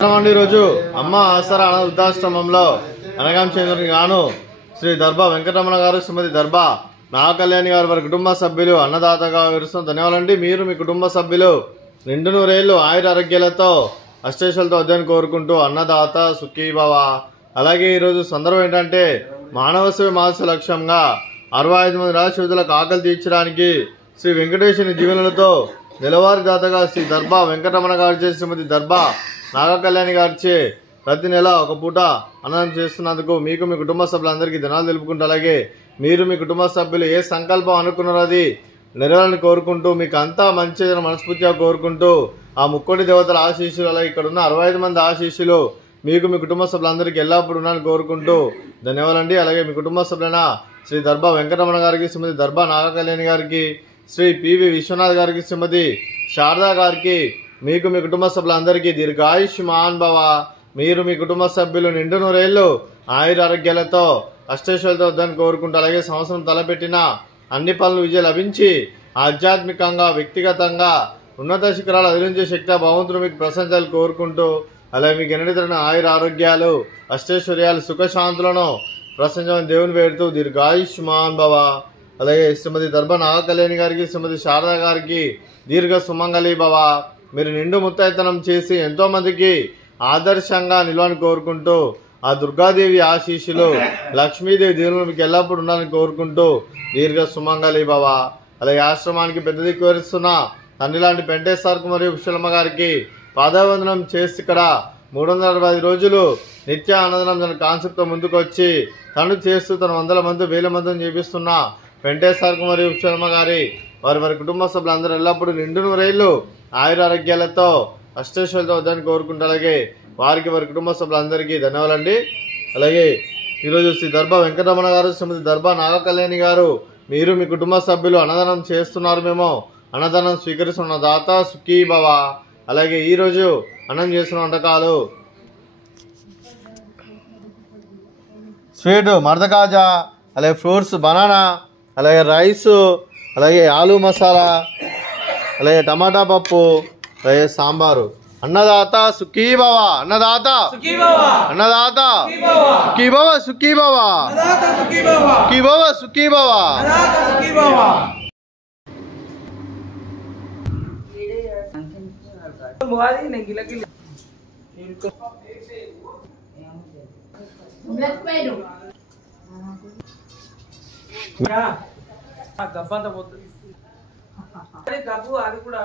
రోజు అమ్మ ఆసరా వృద్ధాశ్రమంలో అనగాం చెందిన గాను శ్రీ దర్భా వెంకటరమణ గారు, శ్రీమతి దర్భా నాగకళ్యాణి గారు, వారి కుటుంబ సభ్యులు అన్నదాతగా వివరిస్తున్న ధన్యవాదాలండి. మీరు మీ కుటుంబ సభ్యులు నిండు నూరేళ్లు ఆయుర ఆరోగ్యాలతో అష్టేశాలతో వద్దని కోరుకుంటూ అన్నదాత సుఖీభవ. అలాగే ఈరోజు సందర్భం ఏంటంటే మానవ సేవ మాస లక్ష్యంగా 65 మంది రాష్ట్రులకు ఆకలి తీర్చడానికి శ్రీ వెంకటేశ్వరుని జీవనలతో నెలవారీ దాతగా శ్రీ దర్భా వెంకటరమణ గారిచే, శ్రీమతి దర్భా నాగకళ్యాణి గారిచే ప్రతి నెల ఒక పూట అన్నదానం చేస్తున్నందుకు మీకు మీ కుటుంబ సభ్యులందరికీ ధన్యవాదాలు తెలుపుకుంటూ, అలాగే మీరు మీ కుటుంబ సభ్యులు ఏ సంకల్పం అనుకున్నారో అది నెరవేరాలని కోరుకుంటూ, మీకు అంతా మంచిదని మనస్ఫూర్తిగా కోరుకుంటూ, ఆ ముక్కోటి దేవతల ఆశీస్సులు, అలాగే ఇక్కడ ఉన్న 65 మంది ఆశీస్సులు మీకు మీ కుటుంబ సభ్యులందరికీ ఎల్లప్పుడూ ఉన్నారని కోరుకుంటూ ధన్యవాదాలండి. అలాగే మీ కుటుంబ సభ్యులైన శ్రీ దర్భా వెంకటరమణ గారికి, శ్రీమతి దర్భా నాగకళ్యాణి గారికి, శ్రీ పివి విశ్వనాథ్ గారికి, శ్రీమతి శారదా గారికి, మీకు మీ కుటుంబ సభ్యులందరికీ దీర్ఘాయుష్మాన్ భవ. మీరు మీ కుటుంబ సభ్యులు నిండు నూరేళ్లు ఆయుర ఆరోగ్యాలతో అష్టేశ్వరులతో వద్దని కోరుకుంటూ, అలాగే సంవత్సరం తలపెట్టిన అన్ని పనులు విజయం లభించి ఆధ్యాత్మికంగా వ్యక్తిగతంగా ఉన్నత శిఖరాలు అధిరించే శక్తి భగవంతుడు మీకు ప్రశంసలు కోరుకుంటూ, అలాగే మీకు ఎన్నడితరమైన ఆయుర ఆరోగ్యాలు అష్టైశ్వర్యాలు సుఖశాంతులను ప్రశంసని దేవుని వేడుతూ దీర్ఘాయుష్మాన్ భవ. అలాగే శ్రీమతి దర్భా నాగకళ్యాణి గారికి, శ్రీమతి శారదా గారికి దీర్ఘ సుమంగళి భవ. మీరు నిండు ముత్తైతనం చేసి ఎంతో మందికి ఆదర్శంగా నిలవని కోరుకుంటూ, ఆ దుర్గాదేవి ఆశీస్సులు లక్ష్మీదేవి దేవులు మీకు ఎల్లప్పుడూ ఉండాలని కోరుకుంటూ దీర్ఘ సుమంగళి భవ. అలాగే ఆశ్రమానికి పెద్ద దిక్కు వరిస్తున్న తండ్రి లాంటి వెంకటేశ్వరకు మరియు విశ్వలమ్మ గారికి పాదావందనం చేసి ఇక్కడ 365 రోజులు నిత్య అన్నదానం తన కాన్సెప్ట్తో ముందుకు వచ్చి తను చేస్తూ తన 100 మంది 1000 మందిని చేపిస్తున్న వెంకటేశ్వరకు మరియు విశ్వలమ్మ గారి వారి కుటుంబ సభ్యులందరూ ఎల్లప్పుడూ నిండు నూరేళ్లు ఆయుర ఆరోగ్యాలతో అష్టేశ్వరులతో వద్దని కోరుకుంటూ, అలాగే వారికి వారి కుటుంబ సభ్యులందరికీ ధన్యవాదాలండి. అలాగే ఈరోజు శ్రీ దర్భా వెంకటరమణ గారు, శ్రీమతి దర్భా నాగకళ్యాణి గారు, మీరు మీ కుటుంబ సభ్యులు అన్నదానం చేస్తున్నారు, మేము అన్నదానం స్వీకరిస్తున్న దాత సుఖీ భవ. అలాగే ఈరోజు అన్నం చేస్తున్న వంటకాలు స్వీట్ మర్దకాజా, అలాగే ఫ్రూట్స్ బనానా, అలాగే రైస్, అలాగే ఆలూ మసాలా, అలాగే టమాటా పప్పు, అలాగే సాంబారు. అన్నదాత సుఖీ భవ, అన్నదాత అన్నదాత సుఖీ భవ, సుఖీ భవ, సుఖీ భవ, సుఖీ భవ. గబ్బంతా పోతుంది. గబ్బు అది కూడా